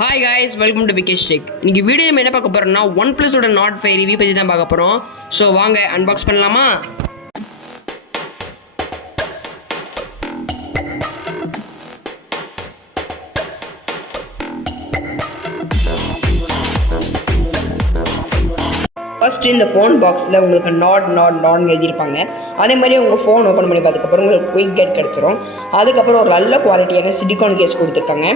Hi guys, welcome to Vikesh tech. இன்னைக்கு video நம்ம என்ன பார்க்க போகிறோம்னா ஒன் ப்ளஸோட நாட் 5 ரிவ்யூ பற்றி தான் பார்க்க போகிறோம். ஸோ வாங்க அன்பாக்ஸ் பண்ணலாமா? ஃபஸ்ட்டு இந்த ஃபோன் பாக்ஸில் உங்களுக்கு நாட்னு எழுதியிருப்பாங்க. அதே மாதிரி உங்கள் ஃபோன் ஓப்பன் பண்ணி பார்த்ததுக்கப்புறம் உங்களுக்கு குயிக் கைட் கிடச்சிரும். அதுக்கப்புறம் ஒரு நல்ல குவாலிட்டியான சிலிக்கான் கேஸ் கொடுத்துருக்காங்க.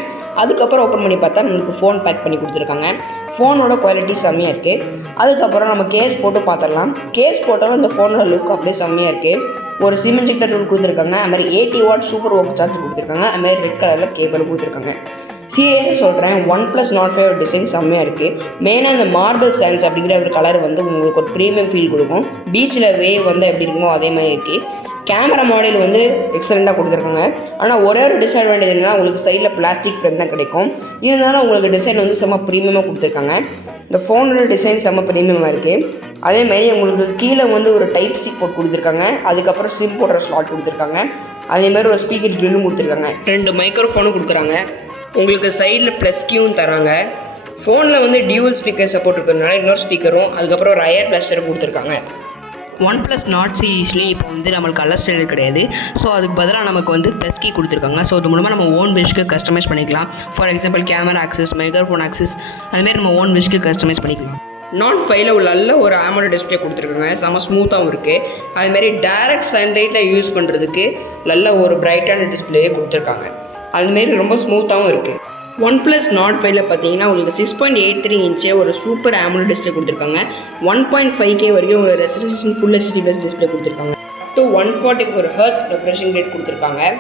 அதுக்கப்புறம் ஓப்பன் பண்ணி பார்த்தா நம்மளுக்கு ஃபோன் பேக் பண்ணி கொடுத்துருக்காங்க. ஃபோனோட குவாலிட்டி செம்மையாக இருக்குது. அதுக்கப்புறம் நம்ம கேஸ் போட்டு பார்த்துடலாம். கேஸ் போட்டாலும் இந்த ஃபோனோட லுக் அப்படியே செம்மையாக இருக்குது. ஒரு சிம் இன்ஜெக்டர் டூல் கொடுத்துருக்காங்க. அது மாதிரி 80 வாட் சூப்பர் ஒர்க் சார்ஜ் கொடுத்துருக்காங்க. அது மாதிரி ரெட் கலரில் கேபிள் கொடுத்துருக்காங்க. சீரியஸாக சொல்கிறேன், ஒன் ப்ளஸ் நாட் 5 டிசைன் செம்மையாக இருக்குது. மெயினாக இந்த மார்பிள் சாண்ட்ஸ் அப்படிங்கிற ஒரு கலர் வந்து உங்களுக்கு ஒரு ப்ரீமியம் ஃபீல் கொடுக்கும். பீச்சில் வேவ் வந்து எப்படி இருக்குமோ அதே மாதிரி இருக்குது. கேமரா மாடல் வந்து எக்ஸலண்ட்டாக கொடுத்துருக்காங்க. ஆனால் ஒரே ஒரு டிஸ்அட்வான்டேஜ் என்னன்னா உங்களுக்கு சைடில் பிளாஸ்டிக் ஃப்ரேம் தான் கிடைக்கும். இருந்தாலும் உங்களுக்கு டிசைன் வந்து செம்ம ப்ரீமியமாக கொடுத்துருக்காங்க. இந்த ஃபோனோட டிசைன் செம்ம ப்ரீமியமாக இருக்குது. அதேமாதிரி உங்களுக்கு கீழே வந்து ஒரு டைப் சி போர்ட் கொடுத்துருக்காங்க. அதுக்கப்புறம் சிம் போடுற ஸ்லாட் கொடுத்துருக்காங்க. அதேமாதிரி ஒரு ஸ்பீக்கர் ட்ரில்லும் கொடுத்துருக்காங்க. 2 மைக்ரோஃபோனும் கொடுக்குறாங்க. உங்களுக்கு சைடில் ப்ளஸ் கியூவும் தராங்க. ஃபோனில் வந்து டியூவல் ஸ்பீக்கர் சப்போர்ட் இருக்கிறதுனால இன்னொரு ஸ்பீக்கரும் அதுக்கப்புறம் ஒரு அயர் பிளாஸ்டரும் கொடுத்துருக்காங்க. ஒன் ப்ளஸ் நாட் சீரீஸ்லேயும் இப்போ வந்து நம்மளுக்கு கலர் ஸ்டைல் கிடையாது. ஸோ அதுக்கு பதிலாக நமக்கு வந்து ப்ளஸ் கீ கொடுத்துருக்காங்க. ஸோ அது மூலமாக நம்ம ஓன் விஷுக்கு கஸ்டமைஸ் பண்ணிக்கலாம். For example camera access, microphone access, அதுமாரி நம்ம ஓன் விஷுக்கு கஸ்டமைஸ் பண்ணிக்கலாம். நாட் 5ல உள்ள நல்ல ஒரு AMOLED டிஸ்பிளே கொடுத்துருக்காங்க. செம்ம ஸ்மூத்தாகவும் இருக்குது. அதுமாரி டைரக்ட் சன்லைட்டில் யூஸ் பண்ணுறதுக்கு நல்ல ஒரு பிரைட்டான டிஸ்பிளேயே கொடுத்துருக்காங்க. அதுமாரி ரொம்ப ஸ்மூத்தாகவும் இருக்குது. ஒன் ப்ளஸ் நாட் 5ல பார்த்தீங்கன்னா உங்களுக்கு 6.83 இன்ச்சு ஒரு சூப்பர் AMOLED டிஸ்பிளே கொடுத்துருக்காங்க. 1.5K வரைக்கும் உங்களுக்கு resolution full HD plus display கொடுத்துருக்காங்க. 144 Hz ரெஃப்ரெஷிங் ரேட் கொடுத்துருக்காங்க.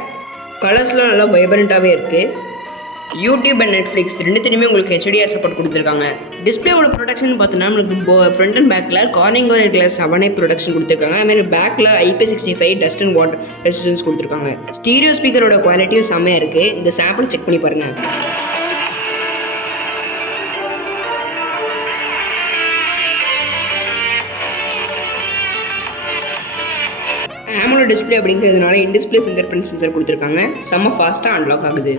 கலர்ஸ்லாம் நல்லா வைப்ரண்ட்டாகவே இருக்குது. யூடியூப் அண்ட் நெட்ஃப்ளிக்ஸ் ரெண்டுத்தையுமே உங்களுக்கு HDR சப்போர்ட் கொடுத்துருக்காங்க. டிஸ்பிளேவோட ப்ரொடக்ஷன் பார்த்தோன்னா நம்மளுக்கு ஃப்ரண்ட் அண்ட் பேக்கில் கார்னிங் ஒரு கிளாஸ் 7A ப்ரொடக்ஷன் கொடுத்துருக்காங்க. அதுமாதிரி பேக்கில் IP65 dust and water resistance கொடுத்துருக்காங்க. ஸ்டீரியோ ஸ்பீக்கரோட குவாலிட்டியும் செம்மையாக இருக்குது. இந்த சாம்பிள் செக் பண்ணி பாருங்கள். AMOLED டிஸ்பிளே அப்படிங்கிறதுனால இன்டிஸ்பிளே ஃபிங்கர் பிரிண்ட் சென்சர் கொடுத்துருக்காங்க. செம்ம ஃபாஸ்ட்டாக அன்லாக் ஆகுது.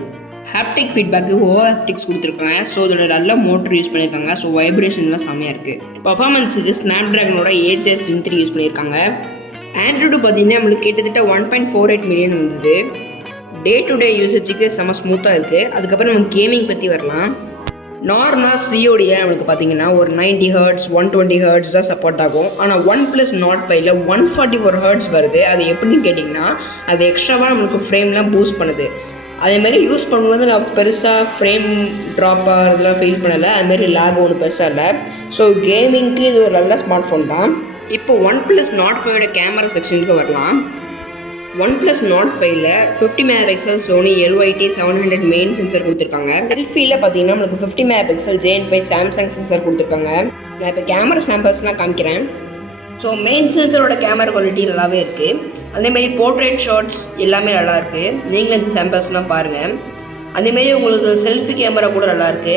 ஹாப்டிக் ஃபீட்பேக்கு ஹாப்டிக்ஸ் கொடுத்துருக்காங்க. ஸோ இதோட நல்ல மோட்டர் யூஸ் பண்ணியிருக்காங்க. ஸோ வைப்ரேஷன்லாம் செம்மையாக இருக்குது. பர்ஃபார்மன்ஸுக்கு ஸ்னாப்ட்ராகனோட 8 Gen 3 யூஸ் பண்ணியிருக்காங்க. ஆண்ட்ராய்டு பார்த்தீங்கன்னா நம்மளுக்கு கிட்டத்தட்ட 1.48 மில்லியன் வந்தது. டே டு டே யூசேஜுக்கு செம்ம ஸ்மூத்தாக இருக்குது. அதுக்கப்புறம் நம்ம கேமிங் பற்றி வரலாம். நார்மலாக COD நம்மளுக்கு பார்த்தீங்கன்னா ஒரு 90 Hz 120 Hz தான் சப்போர்ட் ஆகும். ஆனால் ஒன் ப்ளஸ் நாட் 5ல 144 Hz வருது. அது எப்படின்னு கேட்டிங்கன்னா அது எக்ஸ்ட்ராவாக நம்மளுக்கு ஃப்ரேம்லாம் பூஸ்ட் பண்ணுது. அதேமாதிரி யூஸ் பண்ணும்போது நான் பெருசாக ஃப்ரேம் ட்ராப் ஆகிறதுலாம் ஃபீல் பண்ணலை. அதுமாரி லேக் ஒன்றும் பெருசாக இல்லை. ஸோ கேமிங்க்கு இது ஒரு நல்ல ஸ்மார்ட் ஃபோன் தான். இப்போ ஒன் ப்ளஸ் நாட் 5ஓட கேமரா செக்ஷனுக்கு வரலாம். ஒன் ப்ளஸ் நாட் 5ல 50 MP Sony LYT 700 main sensor கொடுத்துருக்காங்க. செல்ஃபியில் பார்த்தீங்கன்னா நம்மளுக்கு 50 MP JN5 சாம்சங் சென்சர் கொடுத்துருக்காங்க. நான் இப்போ கேமரா சாம்பிள்ஸ்லாம் காமிக்கிறேன். ஸோ மெயின் சென்சரோட கேமரா குவாலிட்டி நல்லாவே இருக்குது. அதேமாரி போர்ட்ரேட் ஷாட்ஸ் எல்லாமே நல்லாயிருக்கு. நீங்களும் இந்த சாம்பிள்ஸ்லாம் பாருங்கள். அதேமாரி உங்களுக்கு செல்ஃபி கேமரா கூட நல்லாயிருக்கு.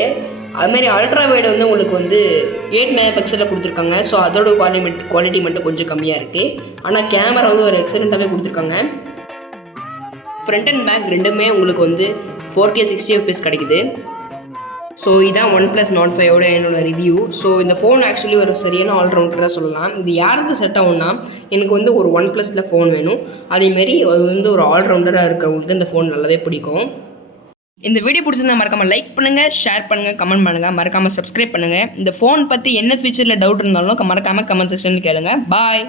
அதுமாரி அல்ட்ரா வைடு வந்து உங்களுக்கு வந்து 8 MP கொடுத்துருக்காங்க. ஸோ அதோட குவாலிட்டி மட்டும் கொஞ்சம் கம்மியாக இருக்குது. ஆனால் கேமரா வந்து ஒரு எக்ஸலண்ட்டாகவே கொடுத்துருக்காங்க. ஃப்ரண்ட் அண்ட் பேக் ரெண்டுமே உங்களுக்கு வந்து 4K 60 FPS கிடைக்குது. ஸோ இதான் ஒன் ப்ளஸ் நாட் 5ஓட என்னோட ரிவ்யூ. ஸோ இந்த ஃபோன் ஆக்சுவலி ஒரு சரியான ஆல்ரவுண்டராக சொல்லலாம். இது யாருக்கு செட் ஆகும்னா எனக்கு வந்து ஒரு ஒன் ப்ளஸில் ஃபோன் வேணும். அதேமாரி அது வந்து ஒரு ஆல்ரவுண்டராக இருக்கிறவங்களுக்கு இந்த ஃபோன் நல்லாவே பிடிக்கும். இந்த வீடியோ பிடிச்சிருந்தா மறக்காமல் லைக் பண்ணுங்கள், ஷேர் பண்ணுங்கள், கமெண்ட் பண்ணுங்கள், மறக்காமல் சப்ஸ்கிரைப் பண்ணுங்கள். இந்த ஃபோன் பற்றி என்ன ஃபீச்சரில் டவுட் இருந்தாலும் மறக்காமல் கமெண்ட் செக்ஷனில் கேளுங்க. பாய்.